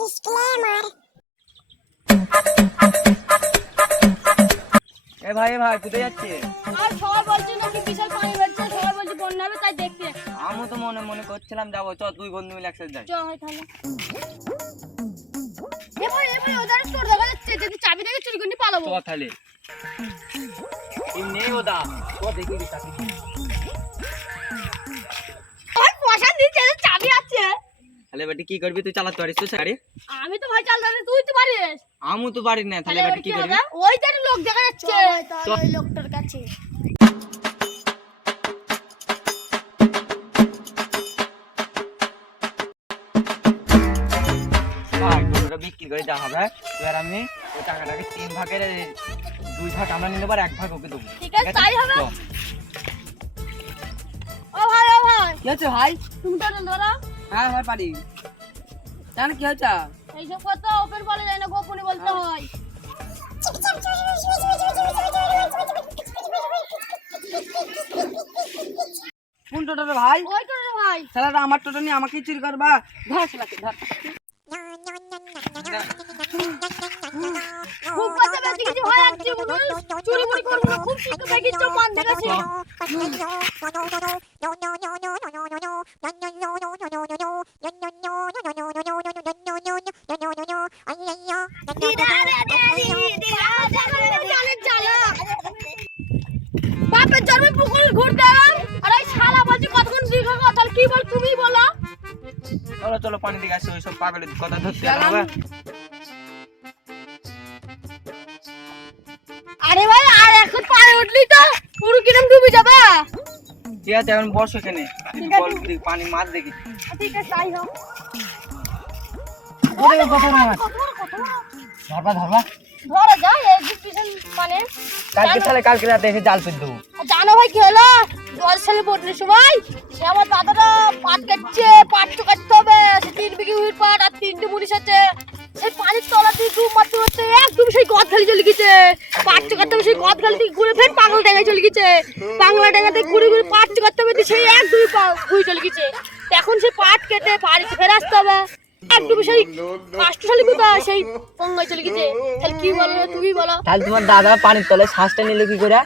Disclaimer. এ ভাই কোথায় যাচ্ছে? আর সবাই বলছে নাকি বিশাল পানি বেরোচ্ছে, সবাই বলছে বন্যা হবে, তাই দেখতে। আমি তো মনে মনে করছিলাম যাবো, চ দুই বন্ধু মিলে একসাথে যাই। চ হয় তাহলে। এ ভাই ওদের স্টোর দেখা যাচ্ছে, যদি চাবি দেখে চুরি করে পালাবো। চ তাহলে। এই নেই ওদা, চ দেখি দি চাবি। ওই পয়সা দিচ্ছে, চাবি আছে। তাহলে বেটি কি করবি, তুই চালাতে পারিস তো গাড়ি? আমি তো ভাই চালাতে, তুই তো পারিস। আমি তো পারি না, তাহলে বেটি কি করবি? ওই তার লোক দেখা যাচ্ছে, চ। ওই লোকটার কাছে। ভাই গরুটা বিক্রি করে যা হবে, এবার আমি ওই টাকাটাকে 3 ভাগের 2 ভাগ আমরা নিয়ে নেবো আর 1 ভাগ ওকে দেবো। ঠিক আছে, তাই হবে। চ। ও ভাই কি হচ্ছে ভাই? তুমি তো ধরো হ্যাঁ ভাই পারি। জান কি হচ্ছে? এইসব কথা ওপেন বলা যায় না, গোপনে বলতে হয়। কোন টোটোটা ভাই? ওই তো রে ভাই, শালারা আমার টোটো নিয়ে আমাকেই চুরি করবা। ধর শালাকে ধর। খুব কথা বেশি কিছু হয় আর জীবনে চুরি মুড়ি করবো না, খুব শিখতে থাকি, চো মান দেখাছি। বাপের জন্মে পুকুর ঘুরতে এলাম, আর ওই শালা বলছে কতক্ষণ দীর্ঘ কথা, কি বল তুমি বলো। চলো চলো পানি দিকে আসো, ওইসব পাগলের কথা ধরতে চালান। হবে। আরে ভাই আর এখন পায়ে উঠলি তো পুরো কিরম ডুবে যাবে। ঠিক আছে, এখন বসো এখানে, বল দেখি পানি মাছ দেখি। ঠিক আছে, তাই হোক। ওরে কথা না, কত বড়, কত বড়। ধরবা ধরবা। ধরা যায় এই ডিসিশন মানে। কালকে রাতে এসে জাল পেয়ে দেবো। জানো ভাই কি হলো, জল ছেলে পড়লে সময় সে আমার দাদাটা পাট কাটছে, পাট তো কাটতে হবে, সে 3 বিঘে উইর পাট আর 3টে মুনিশ আছে। সেই পানির তলা দিয়ে ডুব মারতে মারতে একদম সেই গদ খালি চলে গেছে। পাট তো কাটতে হবে, সেই গদ খালি থেকে ঘুরে ফের পাগল ডাঙ্গায় চলে গেছে। পাগলা ডাঙ্গাতে ঘুরে ঘুরে পাট তো কাটতে হবে, সেই একদম ঘুরে চলে গেছে। এখন সেই পাট কেটে বাড়িতে ফেরে আসতে হবে। একদম সেই কাষ্টশালী কোথায়, সেই পঙ্গায় চলে গেছে। তাহলে কি বলো তুমি বলো। তাহলে তোমার দাদা পানির তলে শ্বাসটা নিল কি করে?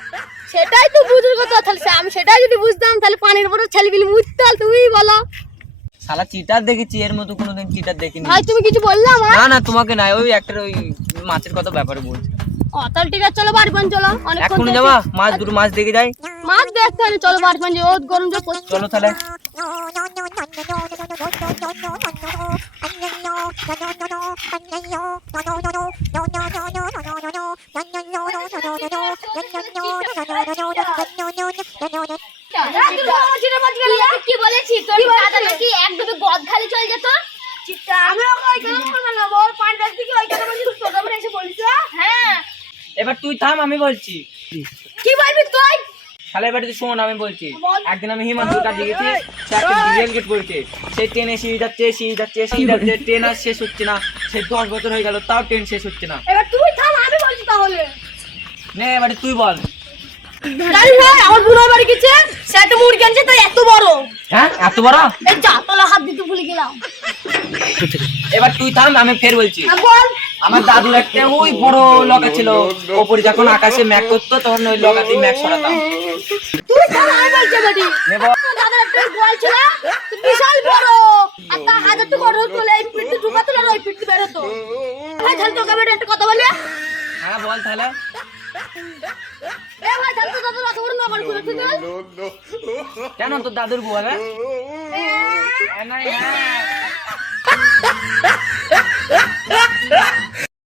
সেটাই তো বুঝার কথা, তাহলে আমি সেটাই যদি বুঝতাম তাহলে পানির উপরে ছেলেগুলি মুছতে, তুমি বলো। শালা চিটার দেখেছি, এর মতো কোনোদিন চিটার দেখিনি। ভাই তুমি কিছু বললে আমার? না না, তোমাকে নাই, ওই একটা ওই মাছের কথা ব্যাপারে বলছি। ও তাহলে ঠিক আছে, চলো বাড়ি পান, চলো অনেকক্ষণ এখন যাবা, দুটো মাছ দেখে যাই। মাছ দেখতে হবে, চলো বাড়ি পান, রোদ গরম যে পড়ছে। চলো তাহলে। কি বলেছি তোর দাদা নাকি একদম গদ খালি চলে যেত। আমি ওই কেন বলবো না, ওর পানি দেখতে কি ওই কেন বলছিস, তোর দাদা এসে বলিস? হ্যাঁ এবার তুই থাম, আমি বলছি। কি বলবি তুই? তাহলে এবার তুই শোন, আমি বলছি। বল। একদিন আমি হিমালয় কাজে গেছি, সে একটা ডিজেল গেট করেছে। সেই ট্রেনে সিঁড়ি যাচ্ছে, ট্রেন আর শেষ হচ্ছে না। সে 10 বছর হয়ে গেল, তাও ট্রেন শেষ হচ্ছে না। এবার তুই থাম, আমি বলছি তাহলে। নে এবারে তুই বল। জানি ভাই আমার বুড়ার বাড়ি গেছে, সে একটা মুরগি আনছে, তাই এত বড়। হ্যাঁ এত বড়? এই যা তলা হাত দিতে ভুলে গেলাম। এবার তুই থাম, আমি ফের বলছি। বল। আমার দাদুর একটা ওই বড় লগা ছিল, ওপরে যখন আকাশে ম্যাঘ করতো তখন ওই লগাতে ম্যাঘ সরাতাম। তুই থাম, আমি বলছি বেটি। নেব। দাদার একটা গোয়াল ছিল, বিশাল বড়, আর তার হাজার তো বড় হতো, এই পিঠে ঢুকাতো না, ওই পিঠে বের হতো। ভাই তাহলে তোকে বেটা একটা কথা বলি। হ্যাঁ বল তাহলে। এ ভাই তাহলে তো দাদুর অত বড় নগর করেছে তো। কেন তোর দাদুর বউ হবে? হ্যাঁ না, হ্যাঁ।